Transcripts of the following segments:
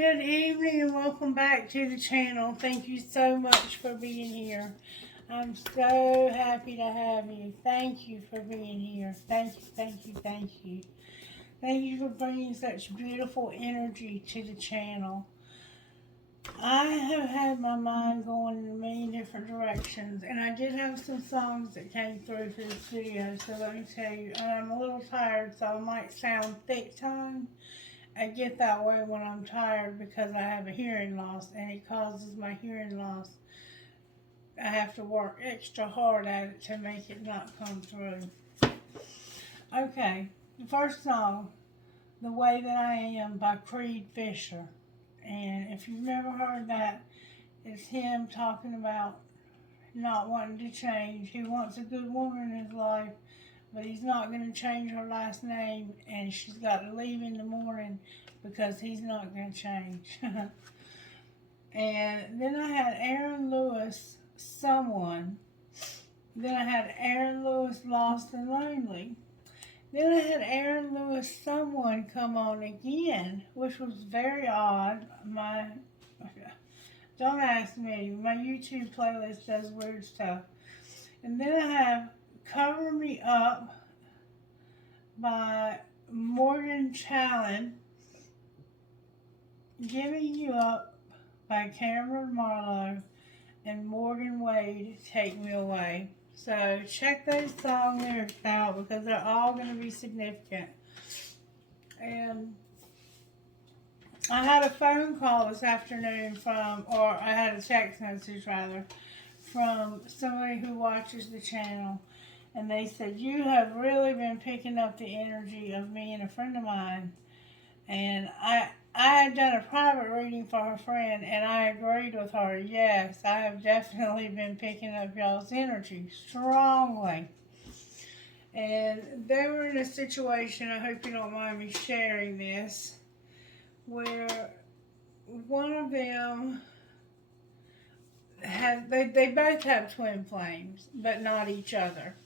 Good evening and welcome back to the channel. Thank you so much for being here. I'm so happy to have you. Thank you for being here. Thank you, thank you, thank you. Thank you for bringing such beautiful energy to the channel. I have had my mind going in many different directions, and I did have some songs that came through for this video, so let me tell you, and I'm a little tired, so I might sound thick-tongued. I get that way when I'm tired because I have a hearing loss, and it causes my hearing loss. I have to work extra hard at it to make it not come through. Okay, the first song, The Way That I Am by Creed Fisher. And if you've never heard that, it's him talking about not wanting to change. He wants a good woman in his life, but he's not going to change her last name, and she's got to leave in the morning because he's not going to change. And then I had Aaron Lewis, Someone. Then I had Aaron Lewis, Lost and Lonely. Then I had Aaron Lewis, Someone come on again, which was very odd. Don't ask me. My YouTube playlist does weird stuff. And then I have Cover Me Up by Morgan Challen. Giving You Up by Cameron Marlowe. And Morgan Wade, Take Me Away. So check those song lyrics out because they're all going to be significant. And I had a phone call this afternoon or I had a text message rather, from somebody who watches the channel. And they said, you have really been picking up the energy of me and a friend of mine. And I had done a private reading for her friend, and I agreed with her. Yes, I have definitely been picking up y'all's energy strongly. And they were in a situation, I hope you don't mind me sharing this, where one of them they both have twin flames, but not each other.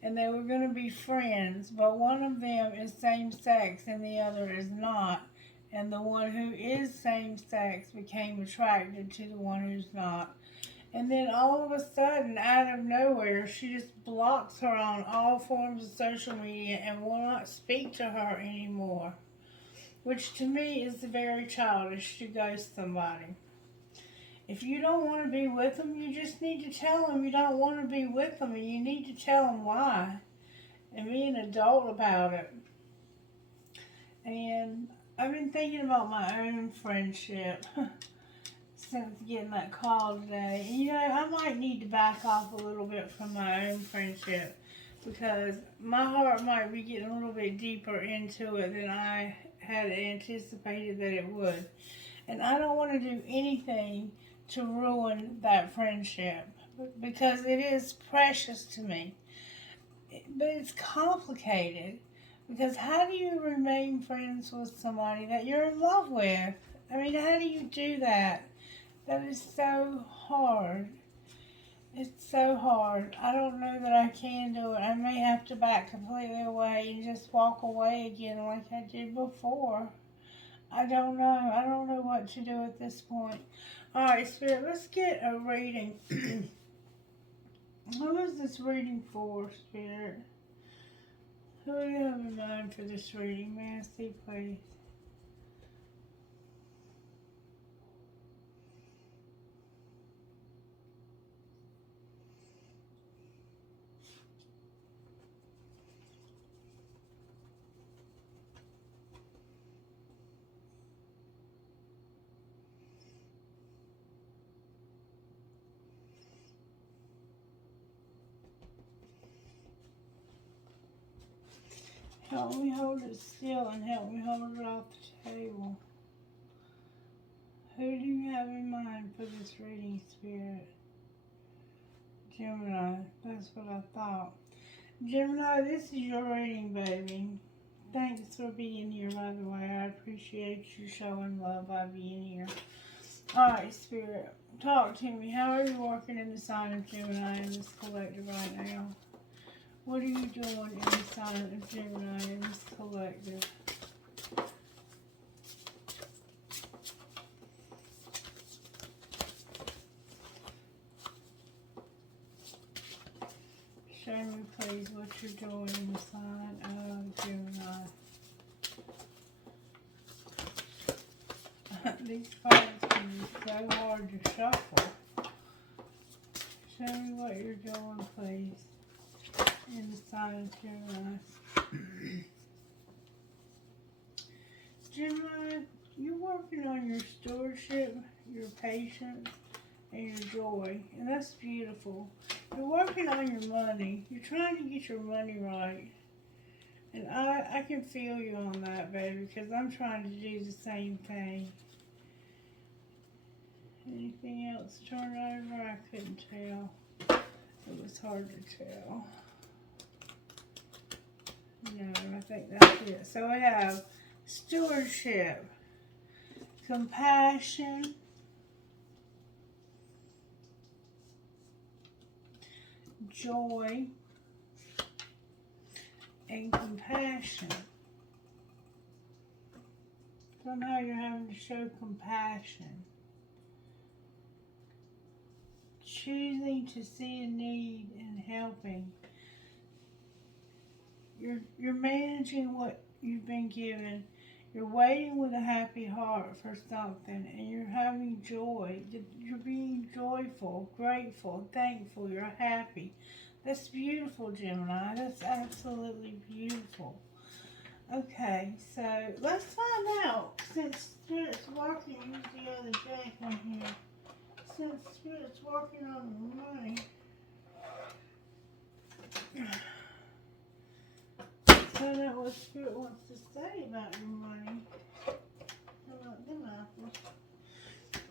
And they were going to be friends, but one of them is same-sex and the other is not. And the one who is same-sex became attracted to the one who's not. And then all of a sudden, out of nowhere, she just blocks her on all forms of social media and will not speak to her anymore. Which to me is very childish to ghost somebody. If you don't want to be with them, you just need to tell them you don't want to be with them, and you need to tell them why, and be an adult about it. And I've been thinking about my own friendship since getting that call today. And, you know, I might need to back off a little bit from my own friendship because my heart might be getting a little bit deeper into it than I had anticipated that it would. And I don't want to do anything to ruin that friendship because it is precious to me. But it's complicated because how do you remain friends with somebody that you're in love with? I mean, how do you do that? That is so hard. It's so hard. I don't know that I can do it. I may have to back completely away and just walk away again like I did before. I don't know. I don't know what to do at this point. Alright, Spirit, let's get a reading. Who is this reading for, Spirit? Who do you have in mind for this reading? May I see, please? Help me hold it still and help me hold it off the table. Who do you have in mind for this reading, Spirit? Gemini. That's what I thought. Gemini, this is your reading, baby. Thanks for being here, by the way. I appreciate you showing love by being here. Alright, Spirit. Talk to me. How are you working in the sign of Gemini in this collective right now? What are you doing in the sign of Gemini in this collective? Show me, please, what you're doing in the sign of Gemini. These cards can be so hard to shuffle. Show me what you're doing, please, in the sign of Gemini. Gemini, you're working on your stewardship, your patience, and your joy, and that's beautiful. You're working on your money. You're trying to get your money right. And I can feel you on that, baby, because I'm trying to do the same thing. Anything else turn over? I couldn't tell. It was hard to tell. No, I think that's it. So we have stewardship, compassion, joy, and compassion. Somehow you're having to show compassion. Choosing to see a need and helping. You're managing what you've been given. You're waiting with a happy heart for something, and you're having joy. You're being joyful, grateful, thankful. You're happy. That's beautiful, Gemini. That's absolutely beautiful. Okay, so let's find out. Since Spirit's working, use the other deck on here. Since Spirit's working on the money. Find out what Spirit wants to say about your money. How about them apples?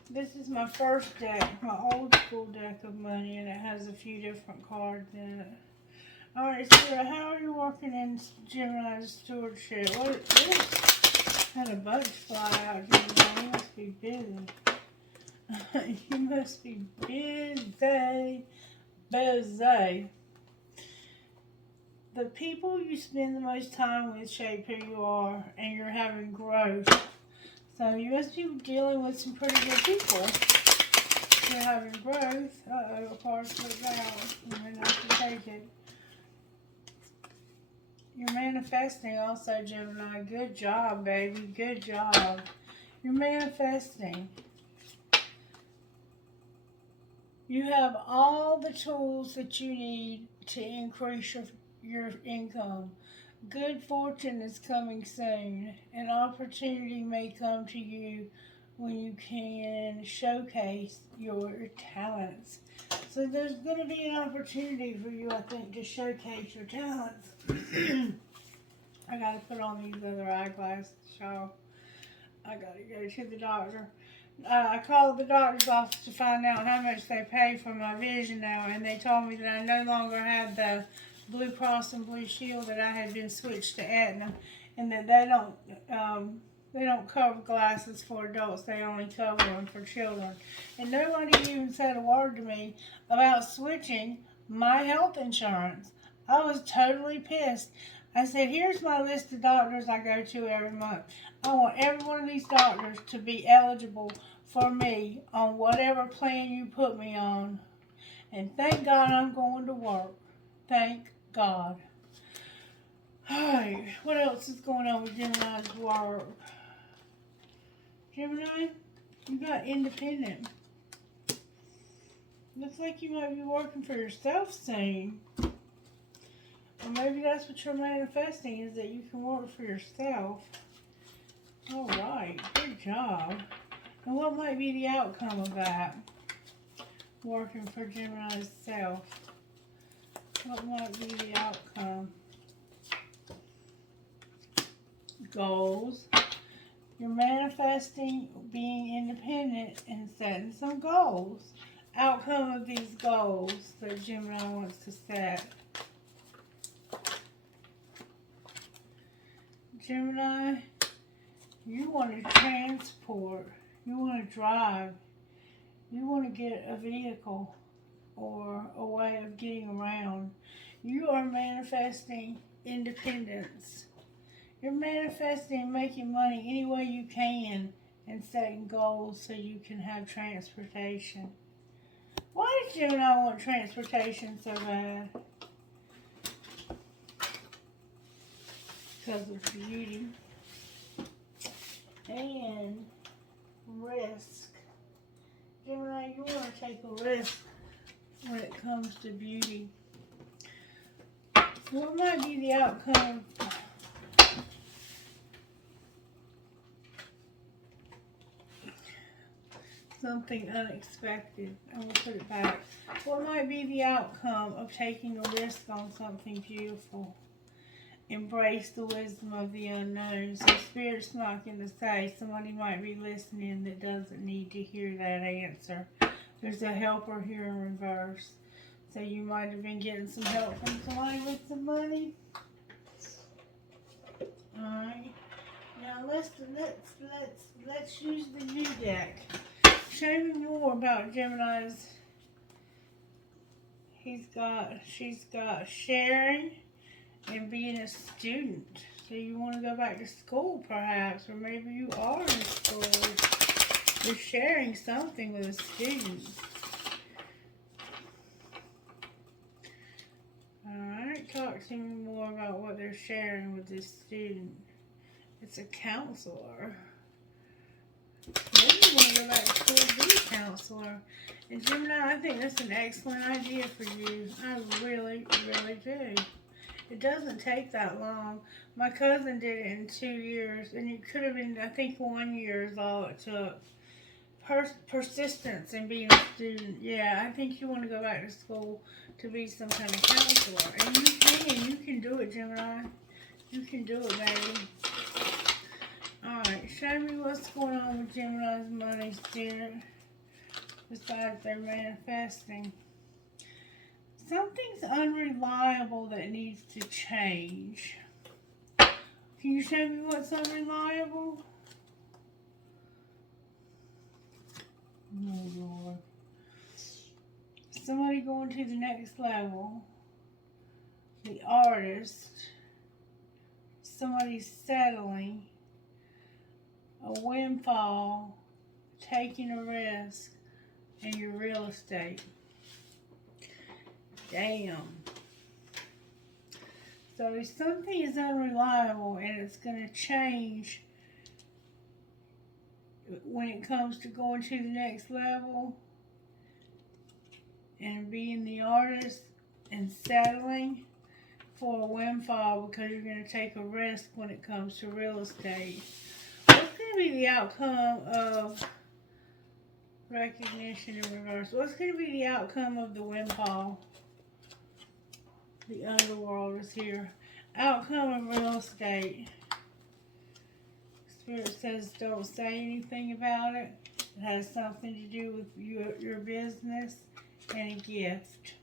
This is my first deck, my old school deck of money, and it has a few different cards in it. Alright, Spirit, how are you working in Gemini's stewardship? What had a butterfly out, Gemini? You must be busy. You must be busy. Busy. The people you spend the most time with shape who you are, and you're having growth. So you must be dealing with some pretty good people. You're having growth. Uh-oh, a card slipped out. You may not have to take it. You're manifesting also, Gemini. Good job, baby. Good job. You're manifesting. You have all the tools that you need to increase your income. Good fortune is coming soon. An opportunity may come to you when you can showcase your talents. So there's going to be an opportunity for you, I think, to showcase your talents. I got to put on these other eyeglasses, y'all. I got to go to the doctor. I called the doctor's office to find out how much they pay for my vision now, and they told me that I no longer had the Blue Cross and Blue Shield, that I had been switched to Aetna, and that they don't cover glasses for adults. They only cover them for children. And nobody even said a word to me about switching my health insurance. I was totally pissed. I said, here's my list of doctors I go to every month. I want every one of these doctors to be eligible for me on whatever plan you put me on. And thank God I'm going to work. Thank God. Alright, what else is going on with Gemini's work? Gemini, you got independent. Looks like you might be working for yourself soon. Or maybe that's what you're manifesting, is that you can work for yourself. Alright, good job. And what might be the outcome of that? Working for Gemini's self. What might be the outcome? Goals. You're manifesting being independent and setting some goals. Outcome of these goals that Gemini wants to set. Gemini, you want to transport. You want to drive. You want to get a vehicle or a way of getting around. You are manifesting independence. You're manifesting making money any way you can and setting goals so you can have transportation. Why does Gemini want transportation so bad? because of beauty and risk. Gemini, you want to take a risk when it comes to beauty. What might be the outcome? Something unexpected. I'm going to put it back. What might be the outcome of taking a risk on something beautiful? Embrace the wisdom of the unknown. So Spirit's not going to say. Somebody might be listening that doesn't need to hear that answer. There's a helper here in reverse. So you might have been getting some help from somebody with some money. Alright. Now let's use the new deck. Show me more about Gemini's. She's got sharing and being a student. So you want to go back to school perhaps, or maybe you are in school. You're sharing something with a student. Alright, talk to me more about what they're sharing with this student. It's a counselor. Maybe you want to go back to school and be a counselor. And Gemini, I think that's an excellent idea for you. I really, really do. It doesn't take that long. My cousin did it in 2 years, and it could have been, I think 1 year is all it took. Persistence in being a student. Yeah, I think you want to go back to school to be some kind of counselor. And you can do it, Gemini. You can do it, baby. Alright, show me what's going on with Gemini's money, Spirit. Besides they're manifesting. Something's unreliable that needs to change. Can you show me what's unreliable? Oh, Lord. Somebody going to the next level. The artist. Somebody settling. A windfall. Taking a risk. And your real estate. Damn. So something is unreliable and it's going to change when it comes to going to the next level and being the artist and settling for a windfall because you're going to take a risk when it comes to real estate. What's going to be the outcome of recognition in reverse? What's going to be the outcome of the windfall? The underworld is here. Outcome of real estate. Spirit says don't say anything about it. It has something to do with your business and a gift.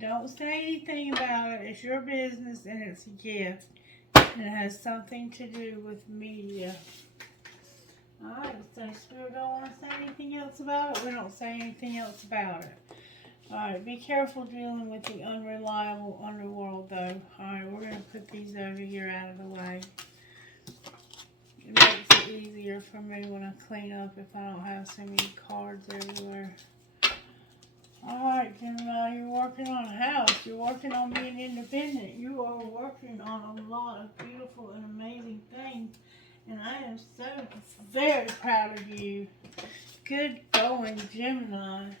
Don't say anything about it. It's your business and it's a gift. And it has something to do with media. Alright, so Spirit don't want to say anything else about it. We don't say anything else about it. Alright, be careful dealing with the unreliable underworld though. Alright, we're going to put these over here out of the way. It makes it easier for me when I clean up if I don't have so many cards everywhere. Alright, Gemini, you're working on a house. You're working on being independent. You are working on a lot of beautiful and amazing things. And I am so very proud of you. Good going, Gemini.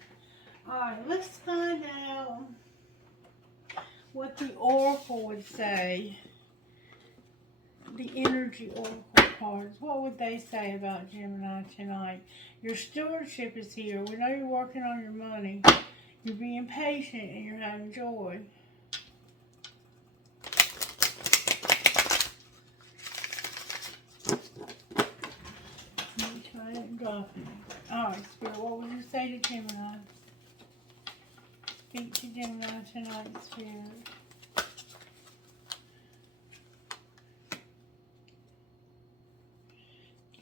Alright, let's find out what the Oracle would say. The energy Oracle cards. What would they say about Gemini tonight? Your stewardship is here. We know you're working on your money. You're being patient and you're having joy. Try it and drop it. Alright, Spirit, what would you say to Gemini? Speak to Gemini tonight, Spirit.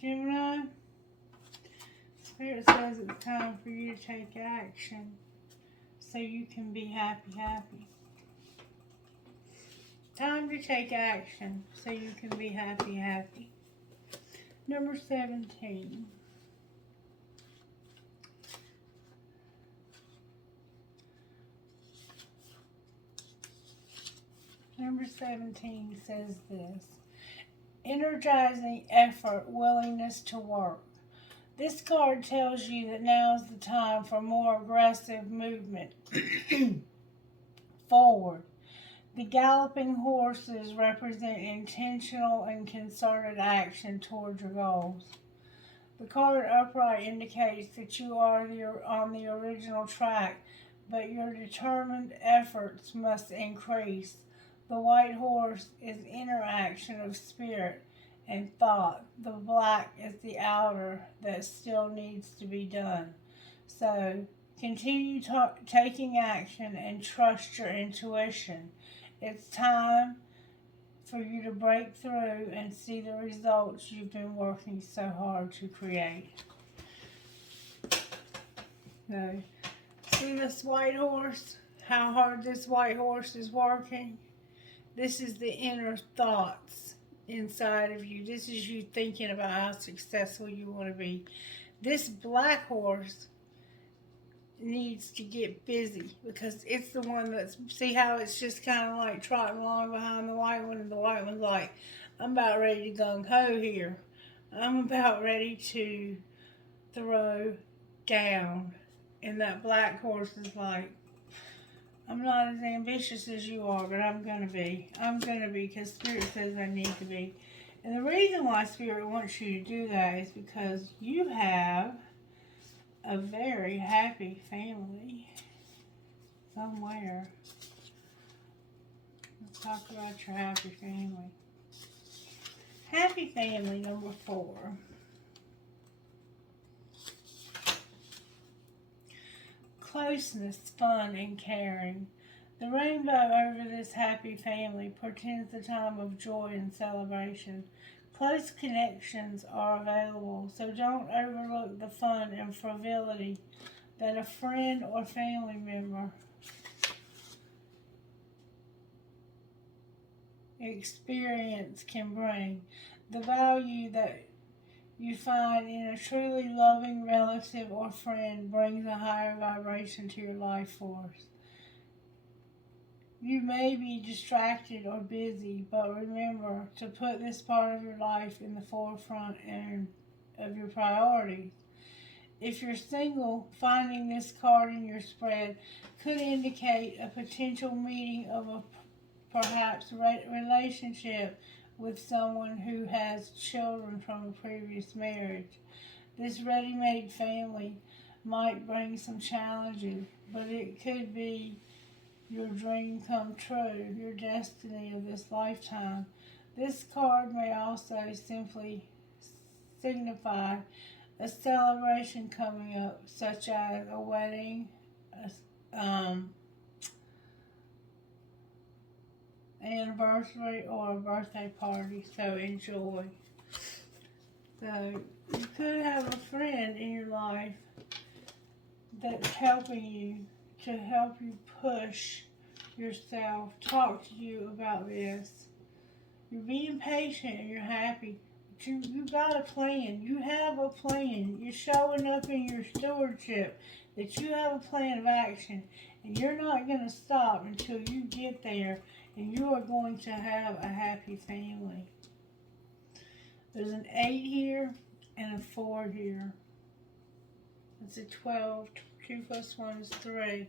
Gemini, Spirit says it's time for you to take action so you can be happy. Time to take action so you can be happy. Number 17. Number 17 says this. Energizing effort, willingness to work. This card tells you that now is the time for more aggressive movement forward. The galloping horses represent intentional and concerted action toward your goals. The card upright indicates that you are on the original track, but your determined efforts must increase. The white horse is interaction of spirit and thought. The black is the outer that still needs to be done. So continue taking action and trust your intuition. It's time for you to break through and see the results you've been working so hard to create. So, see this white horse? How hard this white horse is working? This is the inner thoughts inside of you. This is you thinking about how successful you want to be. This black horse needs to get busy because it's the one that's, see how it's just kind of like trotting along behind the white one, and the white one's like, I'm about ready to gung-ho here. I'm about ready to throw down. And that black horse is like, I'm not as ambitious as you are, but I'm going to be. I'm going to be because Spirit says I need to be. And the reason why Spirit wants you to do that is because you have a very happy family somewhere. Let's talk about your happy family. Happy family number 4. Closeness, fun, and caring. The rainbow over this happy family portends the time of joy and celebration. Close connections are available, so don't overlook the fun and frivolity that a friend or family member experience can bring. The value that you find in a truly loving relative or friend brings a higher vibration to your life force. You may be distracted or busy, but remember to put this part of your life in the forefront and of your priorities. If you're single, finding this card in your spread could indicate a potential meeting of a perhaps relationship with someone who has children from a previous marriage. This ready-made family might bring some challenges, but it could be your dream come true, your destiny of this lifetime. This card may also simply signify a celebration coming up, such as a wedding, anniversary, or a birthday party, so enjoy. So you could have a friend in your life that's helping you, to help you push yourself, talk to you about this. You're being patient and you're happy. But you got a plan. You have a plan. You're showing up in your stewardship that you have a plan of action, and you're not going to stop until you get there, and you are going to have a happy family. There's an 8 here and a 4 here. It's a 12. 2 plus 1 is 3.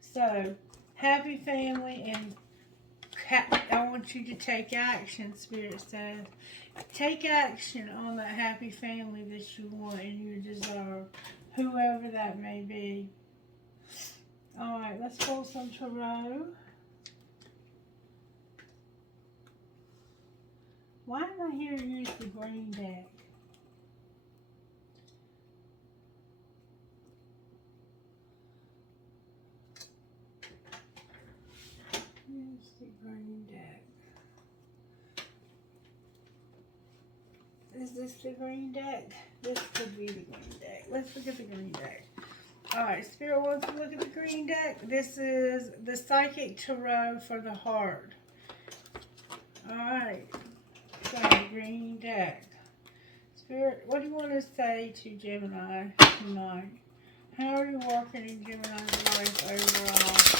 So, happy family, and I want you to take action, Spirit says. Take action on that happy family that you want and you deserve, whoever that may be. Alright, let's pull some tarot. Why am I here to use the green deck? Use the green deck. Is this the green deck? This could be the green deck. Let's look at the green deck. Alright, Spirit wants to look at the green deck. This is the Psychic Tarot for the Heart. Alright, so green deck. Spirit, what do you want to say to Gemini tonight? How are you working in Gemini's life overall?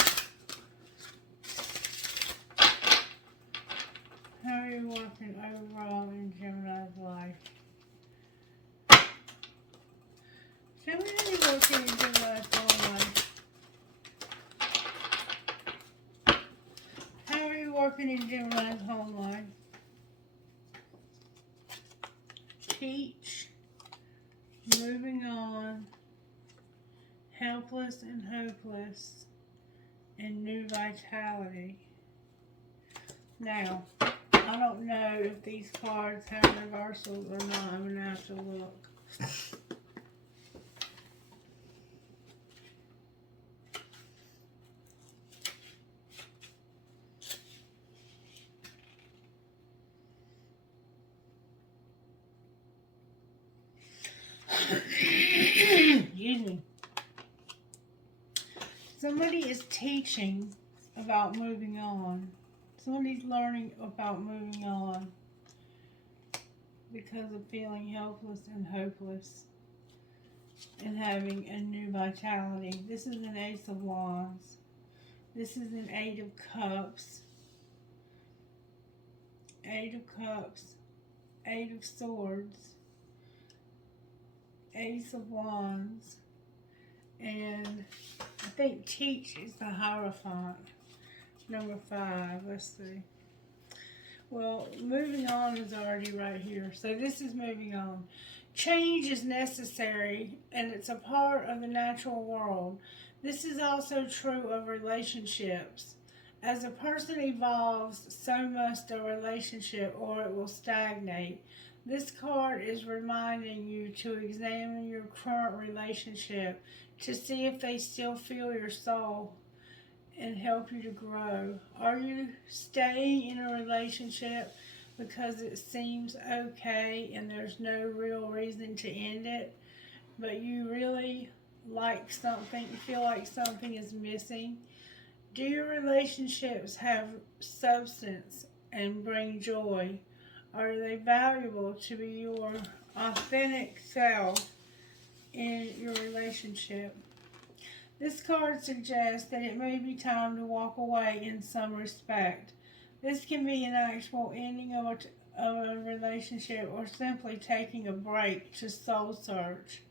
working in Gemini's home life. Teach, moving on, helpless and hopeless, and new vitality. Now, I don't know if these cards have reversals or not. I'm going to have to look. Excuse me. Somebody is teaching about moving on. Somebody's learning about moving on because of feeling helpless and hopeless and having a new vitality. This is an Ace of Wands. This is an Eight of Cups. Eight of Cups. Eight of Swords. Ace of Wands. And I think teach is the Hierophant. Number 5, let's see. Well, moving on is already right here. So this is moving on. Change is necessary, and it's a part of the natural world. This is also true of relationships. As a person evolves, so must a relationship, or it will stagnate. This card is reminding you to examine your current relationship to see if they still feel your soul and help you to grow. Are you staying in a relationship because it seems okay and there's no real reason to end it, but you really like something, feel like something is missing? Do your relationships have substance and bring joy? Are they valuable to be your authentic self in your relationship? This card suggests that it may be time to walk away in some respect. This can be an actual ending of a relationship or simply taking a break to soul search.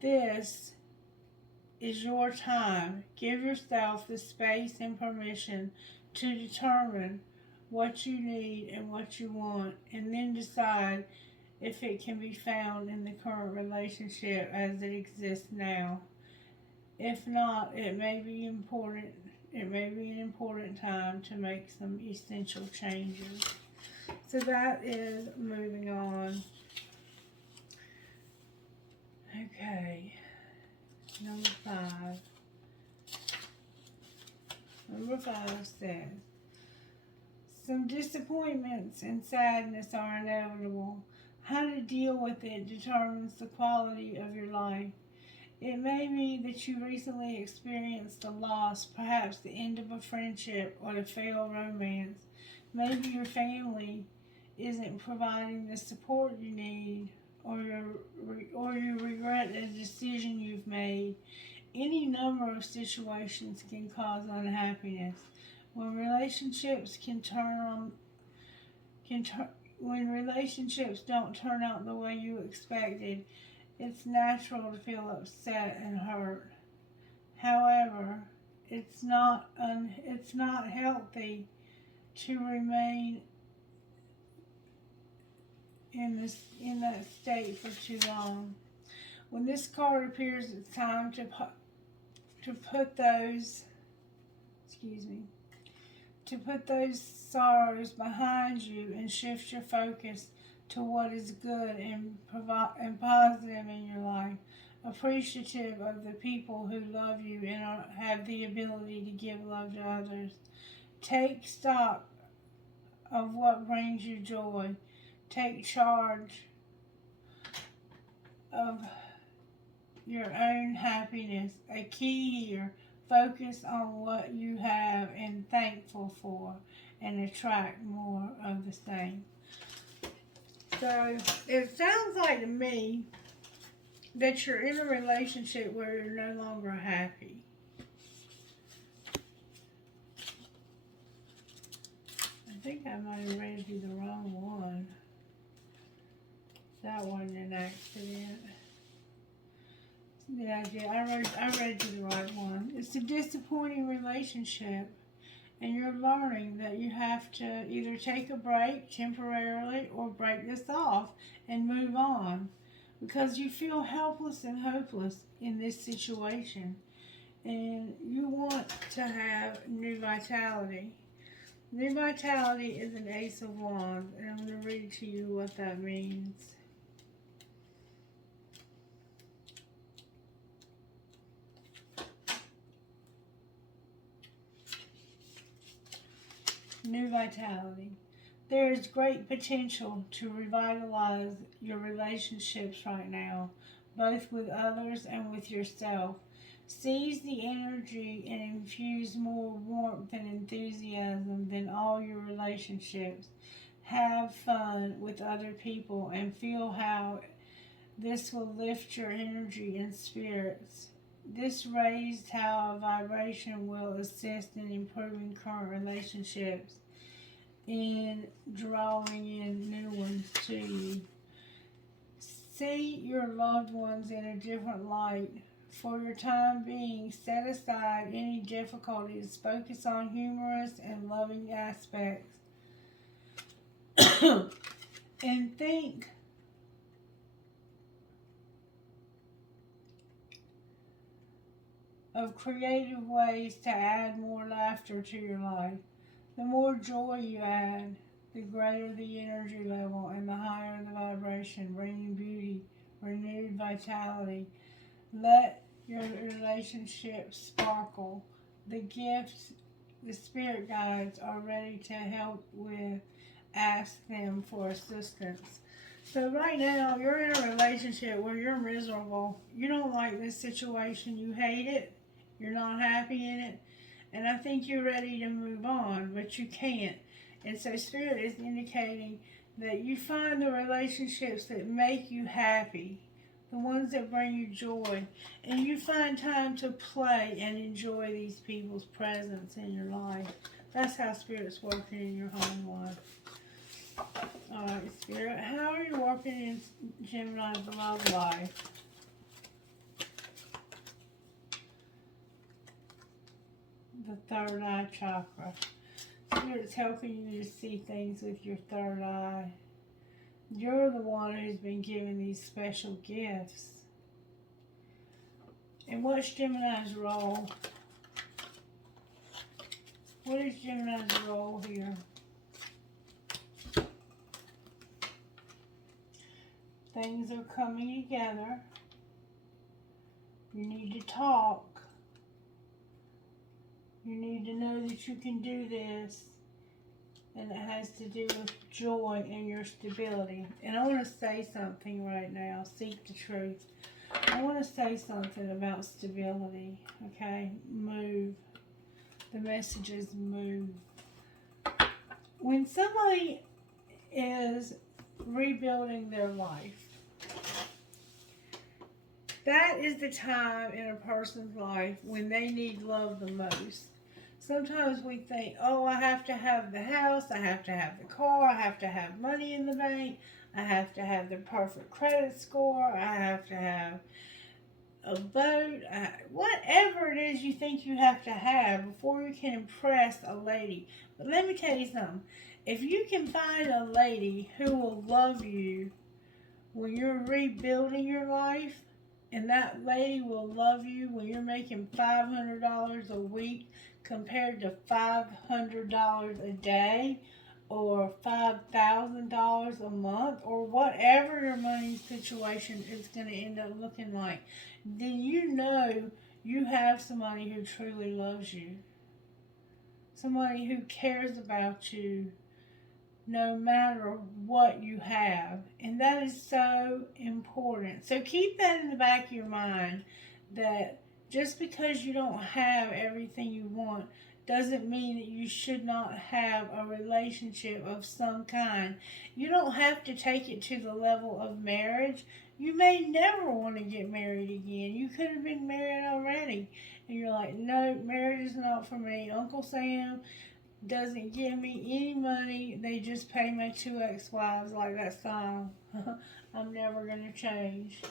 This is your time. Give yourself the space and permission to determine what you need and what you want, and then decide if it can be found in the current relationship as it exists now. If not, it may be important. It may be an important time to make some essential changes. So that is moving on. Okay, number 5. Number 5 says, some disappointments and sadness are inevitable. How to deal with it determines the quality of your life. It may be that you recently experienced a loss, perhaps the end of a friendship or a failed romance. Maybe your family isn't providing the support you need, or you regret a decision you've made. Any number of situations can cause unhappiness. When relationships when relationships don't turn out the way you expected, it's natural to feel upset and hurt. However, it's not healthy to remain in that state for too long. When this card appears, it's time to put those sorrows behind you and shift your focus to what is good and positive in your life. Appreciative of the people who love you and have the ability to give love to others. Take stock of what brings you joy. Take charge of your own happiness. A key here: focus on what you have and thankful for, and attract more of the same. So it sounds like to me that you're in a relationship where you're no longer happy. I think I might have read you the wrong one. That wasn't an accident. Yeah, I read you the right one. It's a disappointing relationship, And you're learning that you have to either take a break temporarily or break this off and move on because you feel helpless and hopeless in this situation. And you want to have new vitality. New vitality is an Ace of Wands, and I'm going to read to you what that means. New vitality. There is great potential to revitalize your relationships right now, both with others and with yourself. Seize the energy and infuse more warmth and enthusiasm than all your relationships. Have fun with other people and feel how this will lift your energy and spirits. This raised how a vibration will assist in improving current relationships and drawing in new ones to you. See your loved ones in a different light. For your time being, set aside any difficulties. Focus on humorous and loving aspects. And think of creative ways to add more laughter to your life. The more joy you add, the greater the energy level and the higher the vibration, bringing beauty, renewed vitality. Let your relationship sparkle. The gifts, the spirit guides are ready to help with. Ask them for assistance. So right now, you're in a relationship where you're miserable. You don't like this situation. You hate it. You're not happy in it. And I think you're ready to move on, but you can't. And so Spirit is indicating that you find the relationships that make you happy, the ones that bring you joy, and you find time to play and enjoy these people's presence in your life. That's how Spirit's working in your home life. Alright, Spirit, how are you working in Gemini's love life? The third eye chakra. Spirit's helping you to see things with your third eye. You're the one who's been given these special gifts. And what's Gemini's role? What is Gemini's role here? Things are coming together. You need to talk. You need to know that you can do this. And it has to do with joy and your stability. And I want to say something right now. Seek the truth. I want to say something about stability. Okay? Move. The message is move. When somebody is rebuilding their life, that is the time in a person's life when they need love the most. Sometimes we think, oh, I have to have the house, I have to have the car, I have to have money in the bank, I have to have the perfect credit score, I have to have a boat, whatever it is you think you have to have before you can impress a lady. But let me tell you something. If you can find a lady who will love you when you're rebuilding your life, and that lady will love you when you're making $500 a week compared to $500 a day or $5,000 a month or whatever your money situation is going to end up looking like, then you know you have somebody who truly loves you. Somebody who cares about you no matter what you have. And that is so important. So keep that in the back of your mind, that just because you don't have everything you want doesn't mean that you should not have a relationship of some kind. You don't have to take it to the level of marriage. You may never want to get married again. You could have been married already. And you're like, no, marriage is not for me. Uncle Sam doesn't give me any money. They just pay my 2 ex-wives, like that song. I'm never going to change.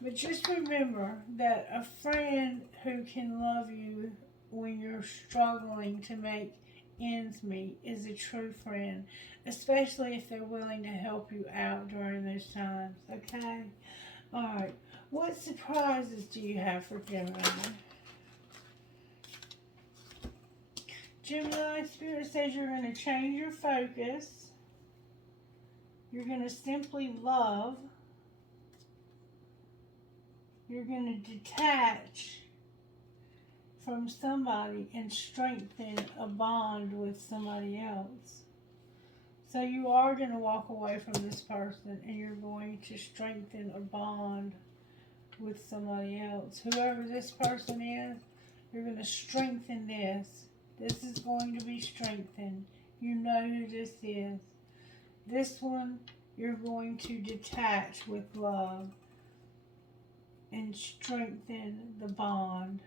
But just remember that a friend who can love you when you're struggling to make ends meet is a true friend, especially if they're willing to help you out during those times, okay? All right, what surprises do you have for Gemini? Gemini, Spirit says you're going to change your focus. You're going to simply love. You're going to detach from somebody and strengthen a bond with somebody else. So you are going to walk away from this person and you're going to strengthen a bond with somebody else. Whoever this person is, you're going to strengthen this. This is going to be strengthened. You know who this is. This one, you're going to detach with love and strengthen the bond.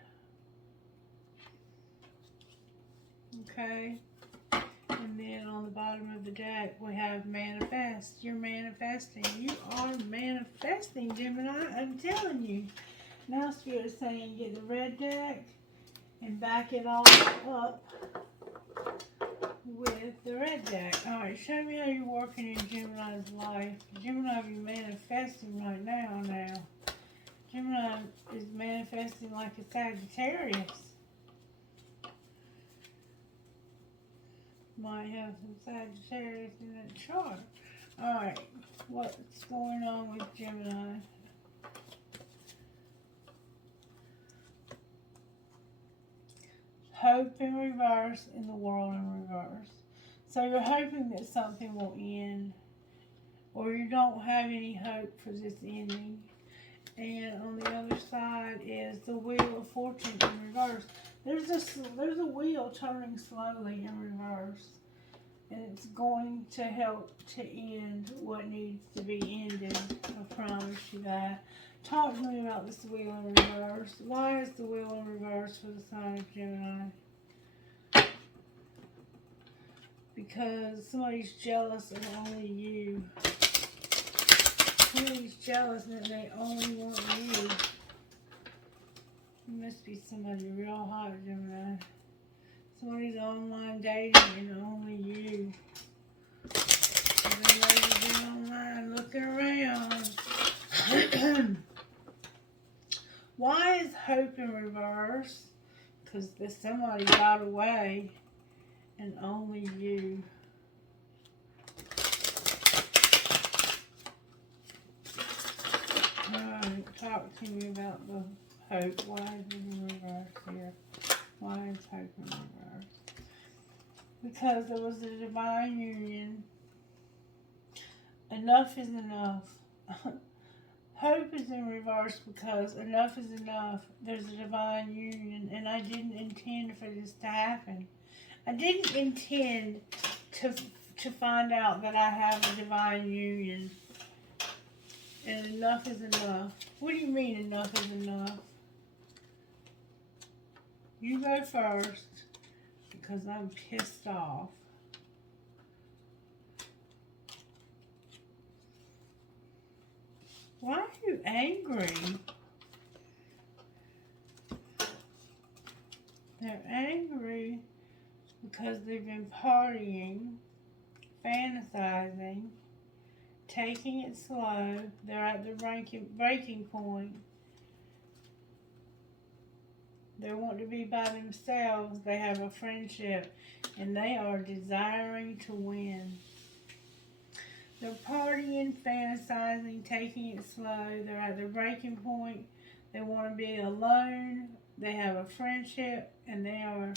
Okay? And then on the bottom of the deck, we have manifest. You're manifesting. You are manifesting, Gemini. I'm telling you. Now Spirit is saying get the red deck and back it all up with the red deck. Alright, show me how you're working in Gemini's life. Gemini, you're manifesting right now. Gemini is manifesting like a Sagittarius. Might have some Sagittarius in that chart. Alright, what's going on with Gemini? Hope in reverse and the world in reverse. So you're hoping that something will end, or you don't have any hope for this ending. And on the other side is the Wheel of Fortune in reverse. There's a wheel turning slowly in reverse. And it's going to help to end what needs to be ended. I promise you that. Talk to me about this wheel in reverse. Why is the wheel in reverse for the sign of Gemini? Because somebody's jealous of only you. Somebody's jealous that they only want you. You must be somebody real hot, Gemini. Somebody's online dating and only you. Everybody's been online looking around. Why is hope in reverse? Because somebody got away and only you. Alright, talk to me about the hope. Why is it in reverse here? Why is hope in reverse? Because there was a divine union. Enough is enough. Hope is in reverse because enough is enough. There's a divine union, and I didn't intend for this to happen. I didn't intend to find out that I have a divine union. And enough is enough. What do you mean enough is enough? You go first because I'm pissed off. Why are you angry? They're angry because they've been partying, fantasizing, taking it slow. They're at the breaking point. They want to be by themselves. They have a friendship, and they are desiring to win. They're partying, fantasizing, taking it slow. They're at their breaking point. They want to be alone. They have a friendship, and they're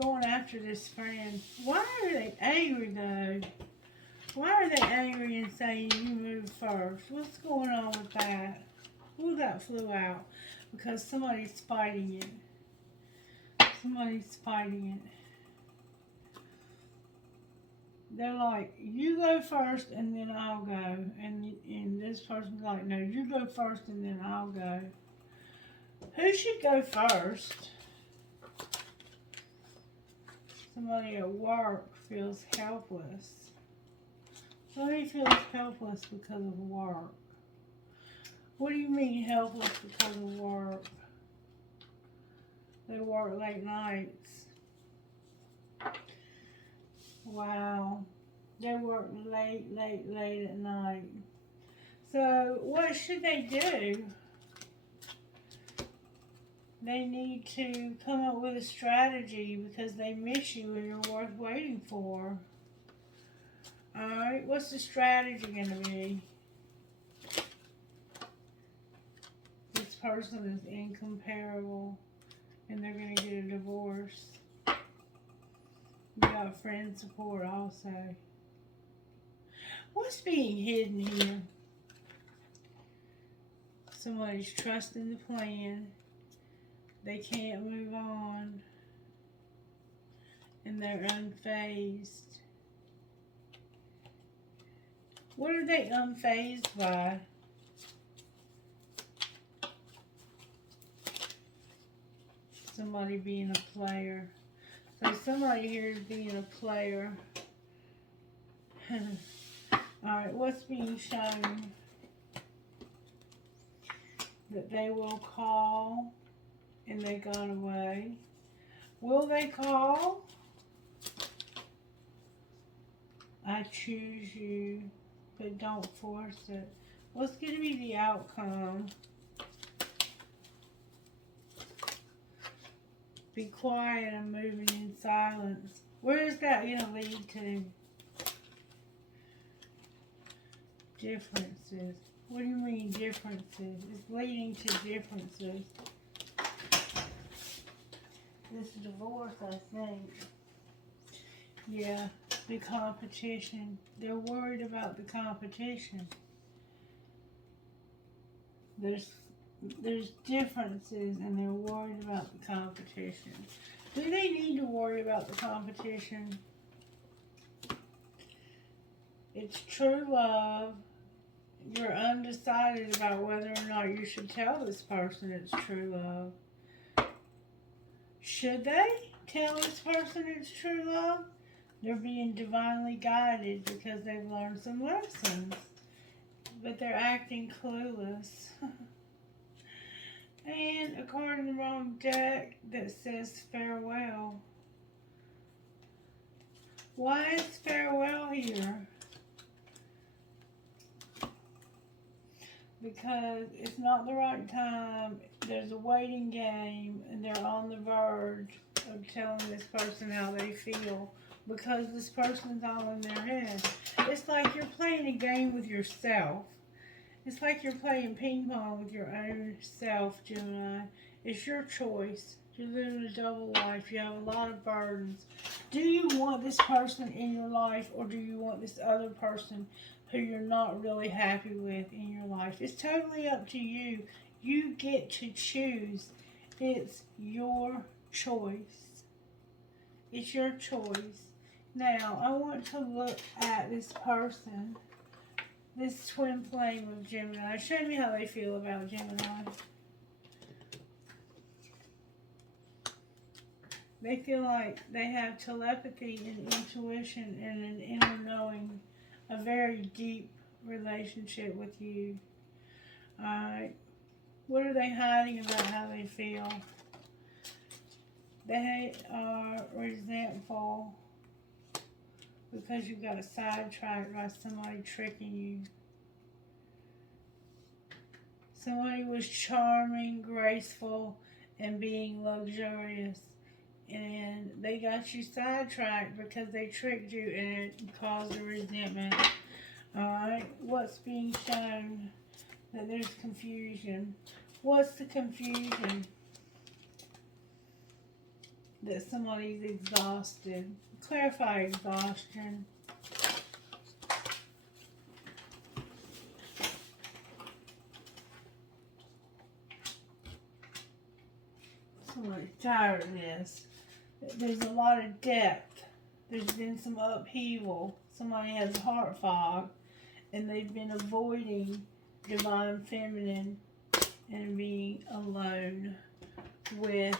going after this friend. Why are they angry, though? Why are they angry and saying you move first? What's going on with that? Ooh, that flew out. Because somebody's fighting it. Somebody's fighting it. They're like, you go first and then I'll go. And this person's like, no, you go first and then I'll go. Who should go first? Somebody at work feels helpless. Somebody feels helpless because of work. What do you mean helpless because of work? They work late nights. Wow. They work late at night. So what should they do? They need to come up with a strategy because they miss you and you're worth waiting for. Alright, what's the strategy going to be? This person is incomparable and they're going to get a divorce. You got friend support also. What's being hidden here? Somebody's trusting the plan. They can't move on. And they're unfazed. What are they unfazed by? Somebody being a player. So somebody here is being a player. Alright, what's being shown? That they will call and they got away. Will they call? I choose you, but don't force it. What's going to be the outcome? Be quiet and moving in silence. Where is that going to lead to? Differences. What do you mean differences? It's leading to differences. This divorce, I think. Yeah, the competition. They're worried about the competition. There's differences and they're worried about the competition. Do they need to worry about the competition? It's true love. You're undecided about whether or not you should tell this person it's true love. Should they tell this person it's true love? They're being divinely guided because they've learned some lessons. But they're acting clueless. And a card in the wrong deck that says farewell. Why is farewell here? Because it's not the right time. There's a waiting game and they're on the verge of telling this person how they feel because this person's all in their head. It's like you're playing a game with yourself. It's like you're playing ping pong with your own self, Gemini. It's your choice. You're living a double life. You have a lot of burdens. Do you want this person in your life or do you want this other person who you're not really happy with in your life? It's totally up to you. You get to choose. It's your choice. It's your choice. Now, I want to look at this person. This twin flame of Gemini. Show me how they feel about Gemini. They feel like they have telepathy and intuition and an inner knowing. A very deep relationship with you. Alright. What are they hiding about how they feel? They are resentful because you got sidetracked by somebody tricking you. Somebody was charming, graceful, and being luxurious. And they got you sidetracked because they tricked you and it caused a resentment. Alright, what's being shown? That there's confusion. What's the confusion? That somebody's exhausted. Clarify exhaustion. Somebody's tired of this. There's a lot of depth. There's been some upheaval. Somebody has heart fog. And they've been avoiding divine feminine and being alone with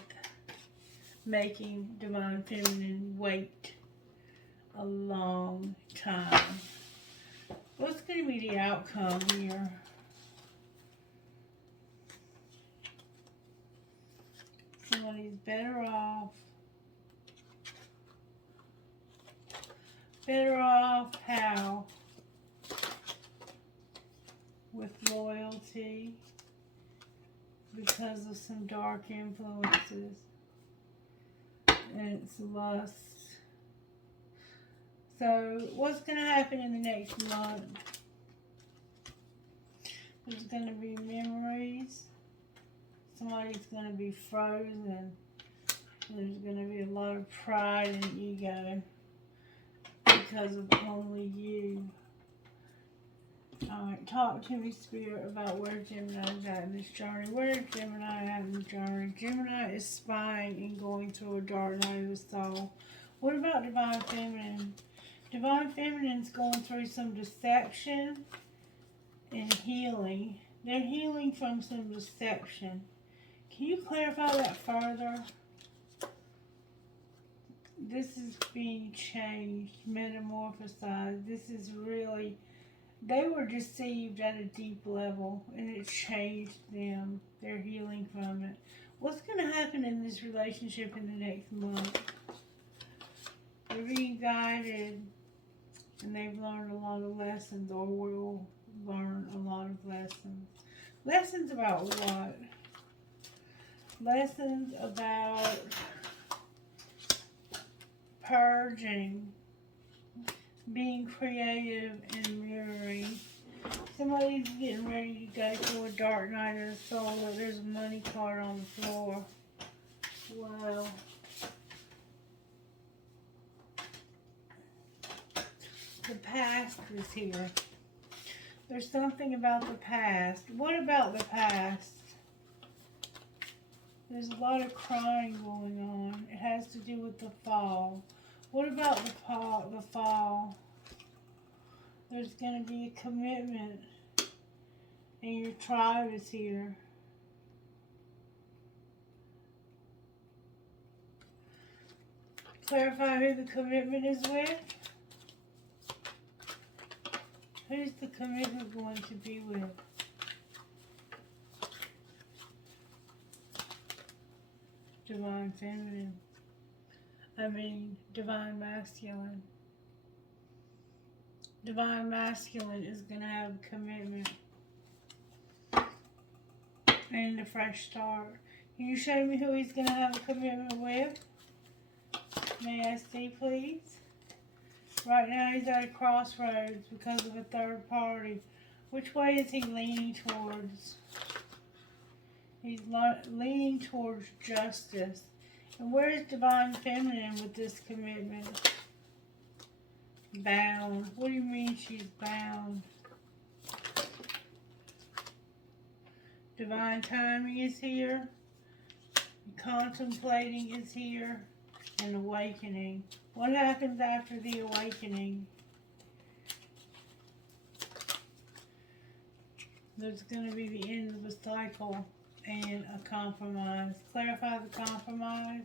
making divine feminine wait a long time. What's going to be the outcome here? Somebody's better off. Better off how? With loyalty. Because of some dark influences. And it's lust. So, what's going to happen in the next month? There's going to be memories. Somebody's going to be frozen. There's going to be a lot of pride and ego because of only you. Alright, talk to me, Spirit, about where Gemini's at in this journey. Where is Gemini at in the journey? Gemini is spying and going through a dark night of the soul. What about Divine Feminine? Divine Feminine's going through some deception and healing. They're healing from some deception. Can you clarify that further? This is being changed, metamorphosized. This is really, they were deceived at a deep level and it changed them. They're healing from it. What's going to happen in this relationship in the next month? They're being guided and they've learned a lot of lessons, or will learn a lot of lessons. Lessons about what? Lessons about purging, being creative and mirroring. Somebody's getting ready to go through a dark night of the soul. There's a money card on the floor. Wow. The past is here. There's something about the past. What about the past? There's a lot of crying going on. It has to do with the fall. What about the fall? There's going to be a commitment. And your tribe is here. Clarify who the commitment is with. Who's the commitment going to be with? Divine Feminine. Divine Masculine. Divine Masculine is going to have a commitment. And a fresh start. Can you show me who he's going to have a commitment with? May I see, please? Right now he's at a crossroads because of a third party. Which way is he leaning towards? He's leaning towards justice. And where is Divine Feminine with this commitment? Bound. What do you mean she's bound? Divine timing is here. Contemplating is here. And awakening. What happens after the awakening? There's going to be the end of the cycle and a compromise. Clarify the compromise.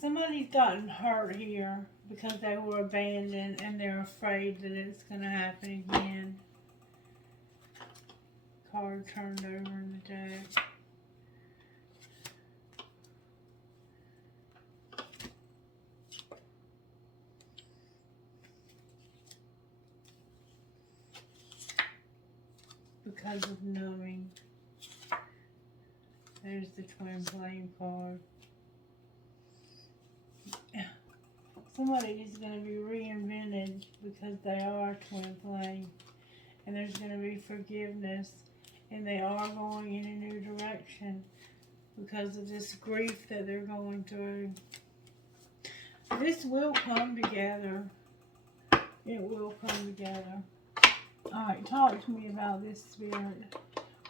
Somebody's gotten hurt here because they were abandoned and they're afraid that it's going to happen again. Card turned over in the deck. Because of knowing. There's the twin flame card. Somebody is going to be reinvented because they are twin flame. And there's going to be forgiveness. And they are going in a new direction because of this grief that they're going through. This will come together. It will come together. Alright, talk to me about this, Spirit.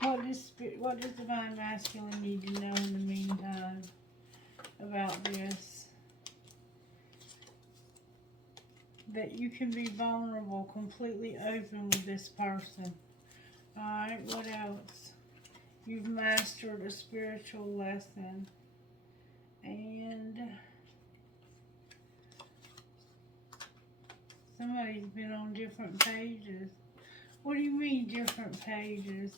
What does Divine Masculine need to know in the meantime about this? That you can be vulnerable, completely open with this person. Alright, what else? You've mastered a spiritual lesson. And somebody's been on different pages. What do you mean different pages?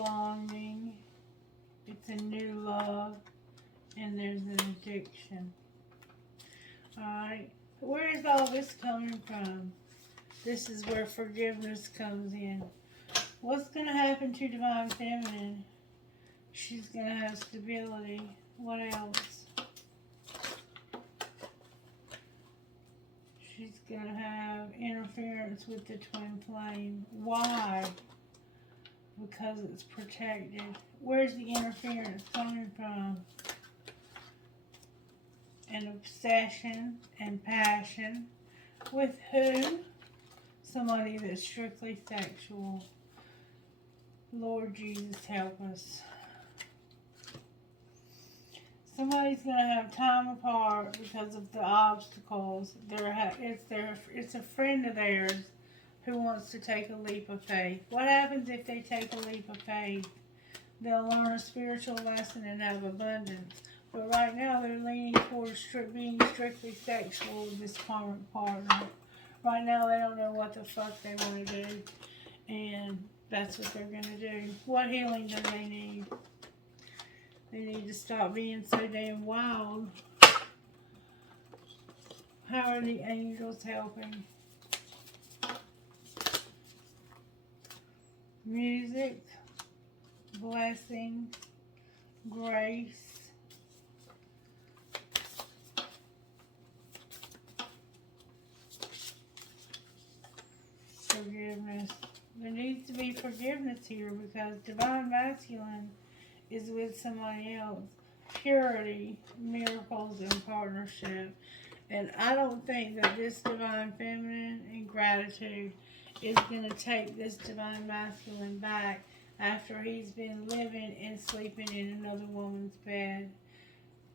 longing. It's a new love. And there's an addiction. Alright. Where is all this coming from? This is where forgiveness comes in. What's going to happen to Divine Feminine? She's going to have stability. What else? She's going to have interference with the twin flame. Why? Because it's protected. Where's the interference coming from? An obsession and passion. With who? Somebody that's strictly sexual. Lord Jesus, help us. Somebody's going to have time apart because of the obstacles. It's a friend of theirs who wants to take a leap of faith. What happens if they take a leap of faith? They'll learn a spiritual lesson and have abundance. But right now they're leaning towards being strictly sexual with this karmic partner. Right now they don't know what the fuck they want to do. And that's what they're going to do. What healing do they need? They need to stop being so damn wild. How are the angels helping? Music, blessing, grace, forgiveness. There needs to be forgiveness here because Divine Masculine is with somebody else. Purity, miracles, and partnership. And I don't think that this Divine Feminine and gratitude is going to take this Divine Masculine back after he's been living and sleeping in another woman's bed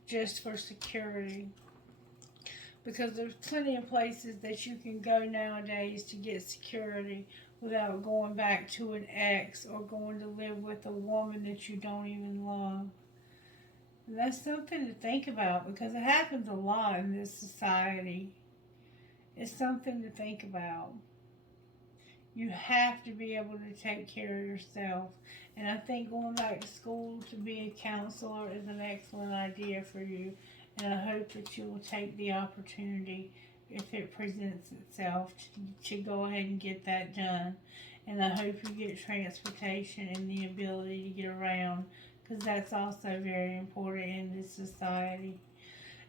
just for security. Because there's plenty of places that you can go nowadays to get security without going back to an ex or going to live with a woman that you don't even love. And that's something to think about because it happens a lot in this society. It's something to think about. You have to be able to take care of yourself. And I think going back to school to be a counselor is an excellent idea for you. And I hope that you will take the opportunity, if it presents itself, to go ahead and get that done. And I hope you get transportation and the ability to get around, because that's also very important in this society.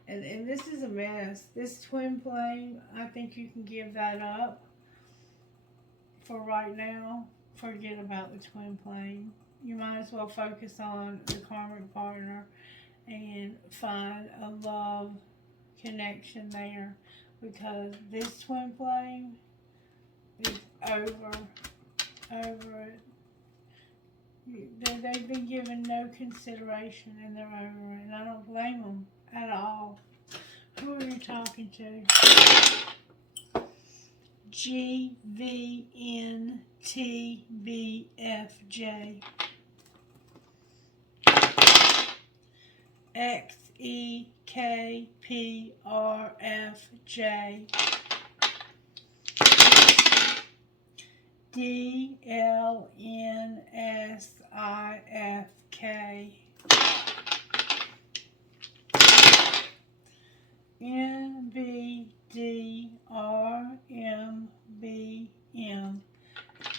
And this is a mess. This twin flame, I think you can give that up for right now. Forget about the twin flame. You might as well focus on the karmic partner and find a love connection there, because this twin flame is over it. They've been given no consideration and they're over it, and I don't blame them at all. Who are you talking to? GVNTBFJ. XEKPRFJ. DLNSIFK. NBDRMBM.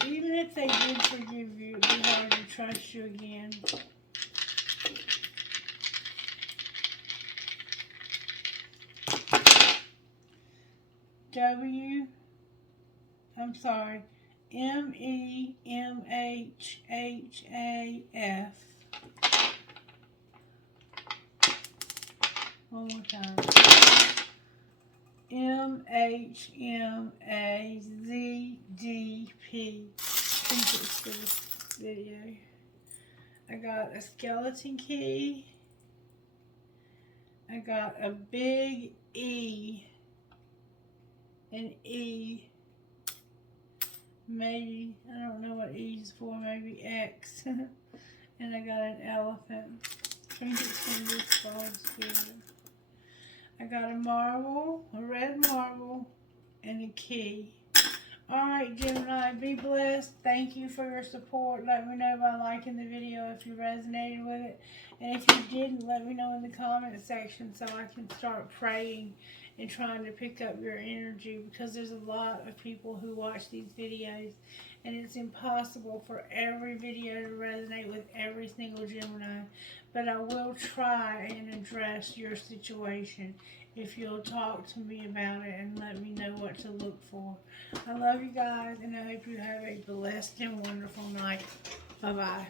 Even if they did forgive you, it'd be hard to trust you again. MEMHHAF. One more time. MHMAZDP. I think it's for this video. I got a skeleton key. I got a big E. An E. Maybe, I don't know what E is for, maybe X. And I got an elephant. I think it's from this ball spirit. I got a marble, a red marble, and a key. Alright, Gemini, be blessed. Thank you for your support. Let me know by liking the video if you resonated with it. And if you didn't, let me know in the comment section so I can start praying and trying to pick up your energy, because there's a lot of people who watch these videos and it's impossible for every video to resonate with every single Gemini. But I will try and address your situation if you'll talk to me about it and let me know what to look for. I love you guys, and I hope you have a blessed and wonderful night. Bye-bye.